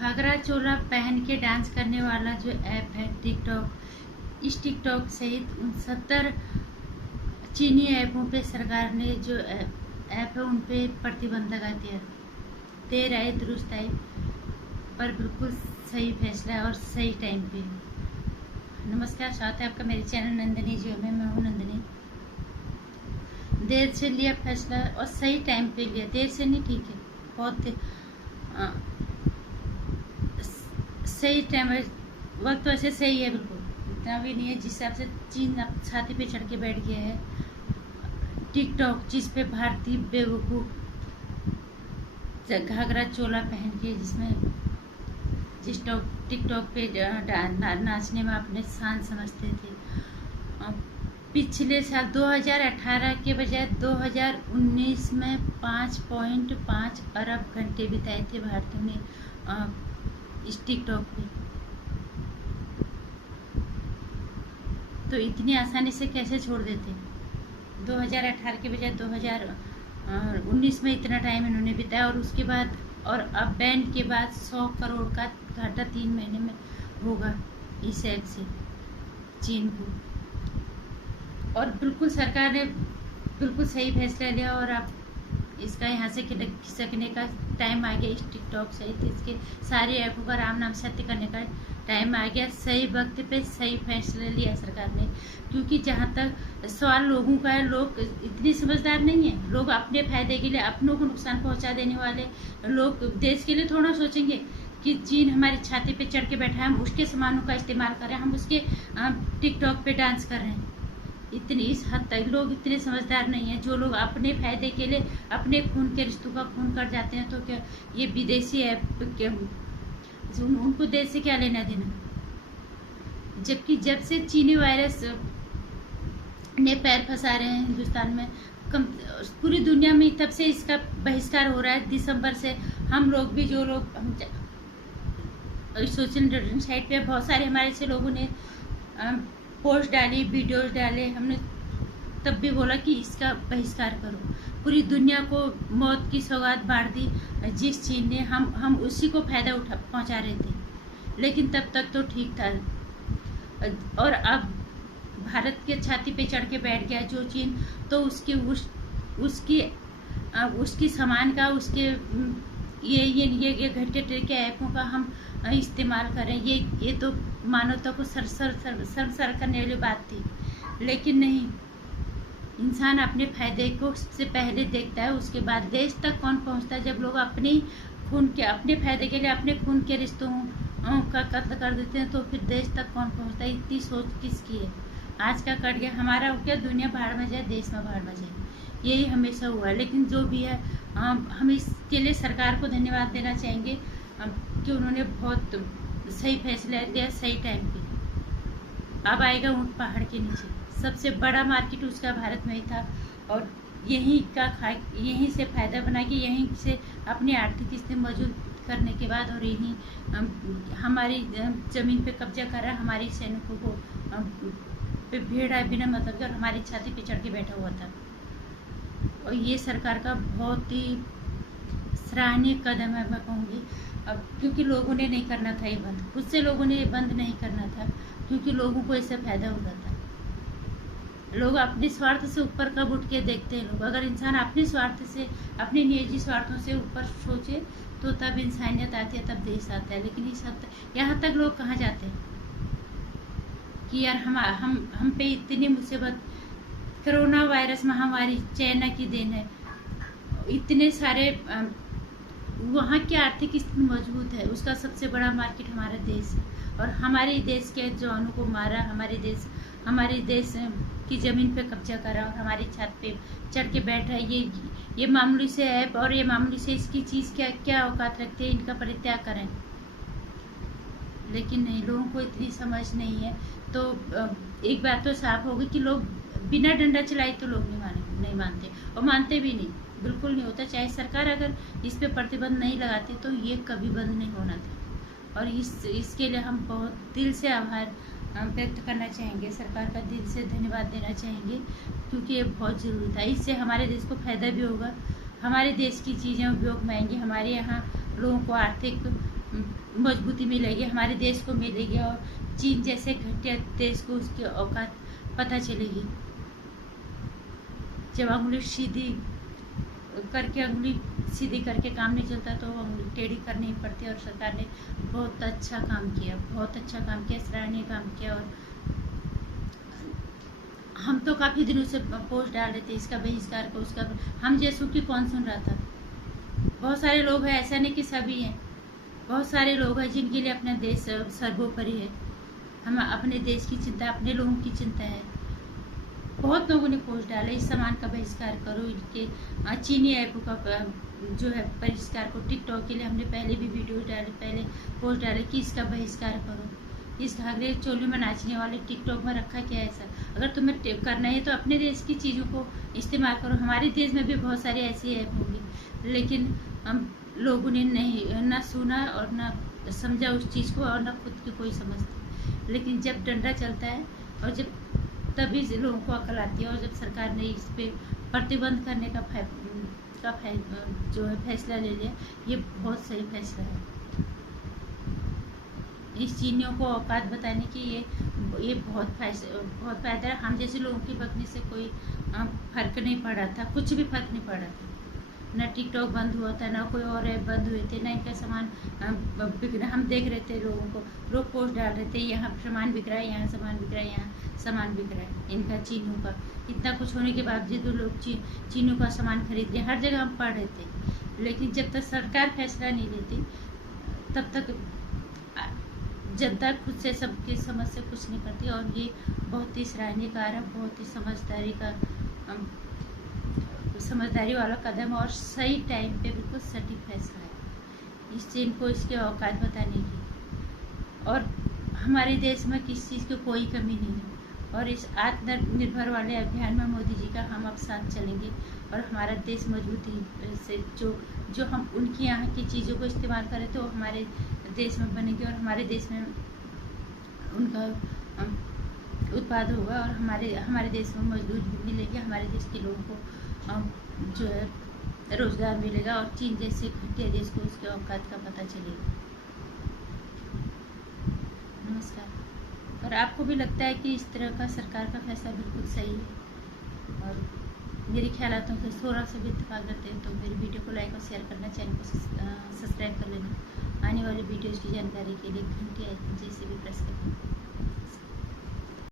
घाघरा चोला पहन के डांस करने वाला जो ऐप है टिकटॉक, इस टिकटॉक सहित 69 चीनी ऐपों पे सरकार ने जो ऐप है उन पे प्रतिबंध लगा दिया। देर आए दुरुस्त आए, पर बिल्कुल सही फैसला है और सही टाइम पे। नमस्कार, स्वागत है आपका मेरे चैनल नंदिनी जी में। मैं हूँ नंदिनी। देर से लिया फैसला और सही टाइम पे लिया। देर से नहीं, ठीक है, बहुत सही टाइम है। वक्त वैसे सही है, बिल्कुल इतना भी नहीं है जिस हिसाब से चीन छाती पे चढ़ के बैठ गया है। टिकटॉक जिस पे भारतीय बेवकूफ़ घाघरा चोला पहन के जिस टिकटॉक पे नाचने में अपने शान समझते थे, पिछले साल 2018 के बजाय 2019 में 5.5 अरब घंटे बिताए थे भारतीयों ने इस टिकटॉक पे। तो इतनी आसानी से कैसे छोड़ देते? 2018 के बजाय 2019 में इतना टाइम इन्होंने बिताया, और उसके बाद और अब बैन के बाद 100 करोड़ का घाटा 3 महीने में होगा इस ऐप से चीन को। और बिल्कुल सरकार ने बिल्कुल सही फैसला लिया, और अब इसका यहाँ से खिसकने का टाइम आ गया। इस टिकटॉक सहित इसके सारे ऐपों का राम नाम सत्य करने का टाइम आ गया। सही वक्त पे सही फैसला लिया सरकार ने, क्योंकि जहाँ तक सवाल लोगों का है, लोग इतनी समझदार नहीं है। लोग अपने फायदे के लिए अपनों को नुकसान पहुँचा देने वाले लोग देश के लिए थोड़ा सोचेंगे कि चीन हमारी छाती पे चढ़ के बैठा है, हम उसके सामानों का इस्तेमाल कर रहे हैं, हम उसके टिकटॉक पे डांस कर रहे हैं। इतनी इस हद तक लोग इतने समझदार नहीं हैं। जो लोग अपने फायदे के लिए अपने खून के रिश्तों का खून कर जाते हैं, तो क्या ये विदेशी ऐप उनको देश से क्या लेना देना? जबकि जब से चीनी वायरस ने पैर फंसा रहे हैं हिंदुस्तान में, पूरी दुनिया में, तब से इसका बहिष्कार हो रहा है। दिसंबर से हम लोग भी, जो लोग सोशल नेटवर्किंग साइट पे बहुत सारे हमारे से लोगों ने पोस्ट डाली, वीडियोस डाले, हमने तब भी बोला कि इसका बहिष्कार करो। पूरी दुनिया को मौत की सौगात बांट दी जिस चीन ने, हम उसी को फायदा पहुंचा रहे थे। लेकिन तब तक तो ठीक था, और अब भारत के छाती पे चढ़ के बैठ गया जो चीन, तो उसकी सामान का, उसके ये घंटे के ऐपों का हम इस्तेमाल करें, ये तो मानवता को सर करने वाली बात थी। लेकिन नहीं, इंसान अपने फायदे को सबसे पहले देखता है, उसके बाद देश तक कौन पहुंचता है। जब लोग अपने फायदे के लिए अपने खून के रिश्तों का कत्ल कर देते हैं, तो फिर देश तक कौन पहुंचता है? इतनी सोच किसकी है? आज का कट गया, हमारा हो गया, दुनिया बाहर में जाए, देश में बाहर में जाए, यही हमेशा हुआ है। लेकिन जो भी है, हम इसके लिए सरकार को धन्यवाद देना चाहेंगे कि उन्होंने बहुत सही फैसला लिया सही टाइम पे। अब आएगा ऊँट पहाड़ के नीचे। सबसे बड़ा मार्केट उसका भारत में ही था, और यहीं से फायदा बना के यहीं से अपनी आर्थिक स्थिति मौजूद करने के बाद, और यहीं हमारी ज़मीन पे कब्जा कर रहा, हमारी सैनिकों को पे भेड़ा बिना मतलब के, और हमारी छाती पे चढ़ के बैठा हुआ था। और ये सरकार का बहुत ही सराहनीय कदम है, मैं कहूँगी। अब क्योंकि लोगों ने नहीं करना था ये बंद, खुद से लोगों ने ये बंद नहीं करना था, क्योंकि लोगों को इससे फायदा होता था। लोग अपने स्वार्थ से ऊपर कब उठ के देखते हैं लोग। अगर इंसान अपने स्वार्थ से, अपने निजी स्वार्थों से ऊपर सोचे, तो तब इंसानियत आती है, तब देश आता है। लेकिन इस हद यहाँ तक लोग कहाँ जाते हैं कि यार हम पे इतनी मुसीबत, कोरोना वायरस महामारी चाइना की देन है, इतने सारे वहाँ की आर्थिक स्थिति मजबूत है, उसका सबसे बड़ा मार्केट हमारा देश है, और हमारे देश के जवानों को मारा, हमारे देश की ज़मीन पे कब्जा करा, और हमारी छत पे चढ़ के बैठा है। ये मामूली से ऐप और ये मामूली से इसकी चीज़ क्या औकात रखते हैं, इनका परित्याग करें। लेकिन नहीं, लोगों को इतनी समझ नहीं है। तो एक बात तो साफ होगी कि लोग बिना डंडा चलाए तो लोग नहीं मानते, और मानते भी नहीं, बिल्कुल नहीं होता। चाहे सरकार अगर इस पे प्रतिबंध नहीं लगाती, तो ये कभी बंद नहीं होना था। और इसके लिए हम बहुत दिल से आभार व्यक्त करना चाहेंगे, सरकार का दिल से धन्यवाद देना चाहेंगे, क्योंकि ये बहुत ज़रूरी था। इससे हमारे देश को फायदा भी होगा, हमारे देश की चीज़ें उपयोग में आएंगी, हमारे यहाँ लोगों को आर्थिक मजबूती मिलेगी, हमारे देश को मिलेगी, और चीन जैसे घटिया देश को उसकी औकात पता चलेगी। जब अंगुली सीधी करके काम नहीं चलता तो अंगुली टेढ़ी करनी ही पड़ती है। और सरकार ने बहुत अच्छा काम किया, सराहनीय काम किया। और हम तो काफ़ी दिनों से पोस्ट डाल रहे थे इसका बहिष्कार को, उसका। हम जैसों की कौन सुन रहा था? बहुत सारे लोग हैं, ऐसा नहीं कि सभी हैं, बहुत सारे लोग हैं जिनके लिए अपना देश सर्वोपरि है। हम अपने देश की चिंता, अपने लोगों की चिंता है। बहुत लोगों ने पोस्ट डाला इस सामान का बहिष्कार करो, इनके चीनी ऐपों का जो है बहिष्कार करो। टिकटॉक के लिए हमने पहले भी वीडियो डाले, पहले पोस्ट डाले कि इसका बहिष्कार करो। इस घाघरे चोली में नाचने वाले टिकटॉक में रखा क्या है ऐसा? अगर तुम्हें करना है तो अपने देश की चीज़ों को इस्तेमाल करो। हमारे देश में भी बहुत सारी ऐसी ऐप होंगी, लेकिन हम लोगों ने ना सुना और ना समझा उस चीज़ को, और ना खुद की कोई समझती। लेकिन जब डंडा चलता है और जब तभी लोगों को अकल आती है। और जब सरकार ने इस पे प्रतिबंध करने का जो है फैसला ले लिया, ये बहुत सही फैसला है। इस चीनियों को औकात बताने की ये बहुत फायदा है। हम जैसे लोगों की बकने से कोई फर्क नहीं पड़ा था, कुछ भी फर्क नहीं पड़ा था। ना टिकटॉक बंद हुआ था, ना कोई और ऐप बंद हुए थे, ना इनका सामान बिक रहा। हम देख रहे थे लोगों को, लोग पोस्ट डाल रहे थे यहाँ सामान बिक रहा है, यहाँ सामान बिक रहा है, यहाँ सामान बिक रहा है इनका चीनियों का। इतना कुछ होने के बावजूद लोग चीनियों का सामान खरीद रहे, हर जगह हम पढ़ रहे थे। लेकिन जब तक सरकार फैसला नहीं लेती तब तक जनता खुद से सबकी समझ से कुछ नहीं करती। और ये बहुत ही सराहनीय कार्य है, बहुत ही समझदारी वाला कदम और सही टाइम पे बिल्कुल सटीक फैसला है इस चीन को इसके औकात बताने की। और हमारे देश में किसी चीज़ की कोई कमी नहीं है। और इस आत्मनिर्भर वाले अभियान में मोदी जी का हम अब साथ चलेंगे। और हमारा देश मजबूती से जो हम उनकी यहाँ की चीज़ों को इस्तेमाल करें तो हमारे देश में बनेगी, और हमारे देश में उनका उत्पाद होगा, और हमारे देश में मजदूरी भी मिलेगी, हमारे देश के लोगों को जो है रोजगार मिलेगा। और चीन जैसे घटिया देश को उसके औकात का पता चलेगा। नमस्कार। और आपको भी लगता है कि इस तरह का सरकार का फैसला बिल्कुल सही है और मेरे ख्यालातों से थोड़ा सा भी इत्तेफाक करते हैं तो मेरी वीडियो को लाइक और शेयर करना, चैनल को सब्सक्राइब कर लेना। आने वाली वीडियोज़ की जानकारी के लिए घंटी आइकन जैसे भी प्रेस करें।